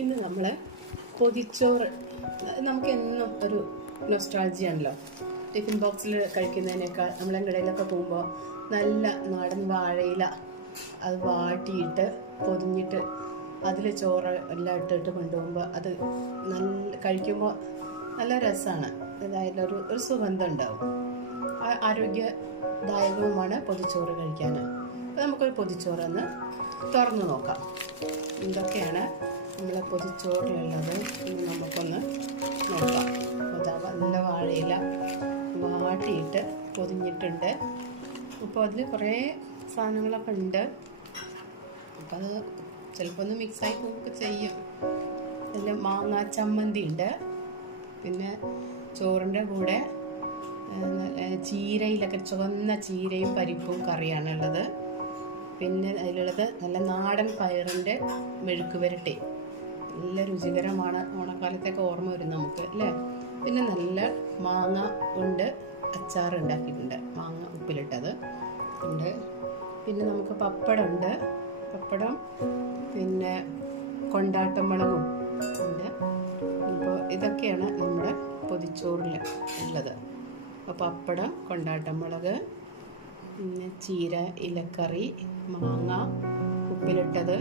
ഇന്ന് നമ്മൾ പൊതിച്ചോറ്, നമുക്ക് എന്നും ഒരു നൊസ്റ്റാൾജിയ ആണല്ലോ. ടിഫിൻ ബോക്സിൽ കഴിക്കുന്നതിനേക്കാൾ നമ്മളെങ്ങടയിലൊക്കെ പോകുമ്പോൾ നല്ല നാടൻ വാഴയില അത് വാട്ടിയിട്ട് പൊതിഞ്ഞിട്ട് അതിൽ ചോറ് എല്ലാം ഇട്ടിട്ട് കൊണ്ടുപോകുമ്പോൾ അത് നല്ല കഴിക്കുമ്പോൾ നല്ല രസമാണ്. അതായത് ഒരു സുഗന്ധം ഉണ്ടാവും. ആരോഗ്യദായകവുമാണ് പൊതിച്ചോറ് കഴിക്കാൻ. അപ്പോൾ നമുക്കൊരു പൊതിച്ചോറൊന്ന് തുറന്നു നോക്കാം. ഇതൊക്കെയാണ് നമ്മളെ പൊതിച്ചോറിലുള്ളത്. ഇനി നമുക്കൊന്ന് നോക്കാം. നല്ല വാഴയില വാട്ടിയിട്ട് പൊതിഞ്ഞിട്ടുണ്ട്. അപ്പോൾ അതിൽ കുറേ സാധനങ്ങളൊക്കെ ഉണ്ട്. അപ്പോൾ അത് ചിലപ്പോൾ ഒന്ന് മിക്സായി പോവുക ചെയ്യും. അതിൽ മാങ്ങ ചമ്മന്തി ഉണ്ട്. പിന്നെ ചോറിൻ്റെ കൂടെ ചീരയിലൊക്കെ ചുവന്ന ചീരയും പരിപ്പും കറിയാണുള്ളത്. പിന്നെ അതിലുള്ളത് നല്ല നാടൻ പയറിൻ്റെ മെഴുക്ക് വരട്ടി, നല്ല രുചികരമാണ്. ഓണക്കാലത്തൊക്കെ ഓർമ്മ വരും നമുക്ക് അല്ലേ. പിന്നെ നല്ല മാങ്ങ കൊണ്ട് അച്ചാർ ഉണ്ടാക്കിയിട്ടുണ്ട്, മാങ്ങ ഉപ്പിലിട്ടത് ഉണ്ട്. പിന്നെ നമുക്ക് പപ്പടം ഉണ്ട്, പപ്പടം പിന്നെ കൊണ്ടാട്ടം മുളകും ഉണ്ട്. അപ്പോൾ ഇതൊക്കെയാണ് നമ്മുടെ പൊതിച്ചോറിൽ ഉള്ളത്. അപ്പോൾ പപ്പടം, കൊണ്ടാട്ടം മുളക്, പിന്നെ ചീര ഇലക്കറി, മാങ്ങ ഉപ്പിലിട്ടത്,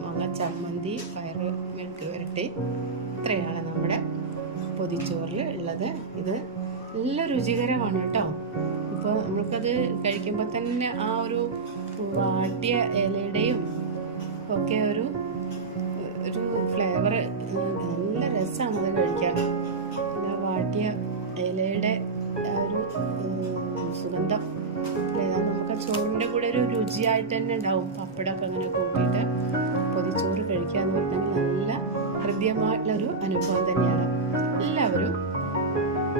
മാങ്ങ ചമ്മന്തി, പയർ മെഴുക്ക് വരട്ടി, ഇത്രയാണ് നമ്മുടെ പൊതിച്ചോറിൽ ഉള്ളത്. ഇത് നല്ല രുചികരമാണ് കേട്ടോ. ഇപ്പോൾ നമ്മൾക്കത് കഴിക്കുമ്പോൾ തന്നെ ആ ഒരു വാട്ടിയ ഇലയുടെയും ഒക്കെ ഒരു ഫ്ലേവർ നല്ല രസമാണ് അത് കഴിക്കാൻ. പിന്നെ വാട്ടിയ ഇലയുടെ ആ ഒരു സുഗന്ധം നമുക്ക് ചോറിൻ്റെ കൂടെ ഒരു രുചിയായിട്ട് തന്നെ ഉണ്ടാവും. പപ്പടമൊക്കെ അങ്ങനെ കൂട്ടിയിട്ട് പൊതിച്ചോറ് കഴിക്കുക എന്ന് പറഞ്ഞാൽ നല്ല ഹൃദ്യമായിട്ടുള്ളൊരു അനുഭവം തന്നെയാണ്. എല്ലാവരും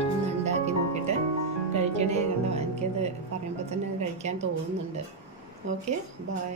ഒന്ന് ഉണ്ടാക്കി നോക്കിയിട്ട് കഴിക്കണേ. കണ്ടോ, എനിക്കത് പറയുമ്പോൾ തന്നെ കഴിക്കാൻ തോന്നുന്നുണ്ട്. Okay, by.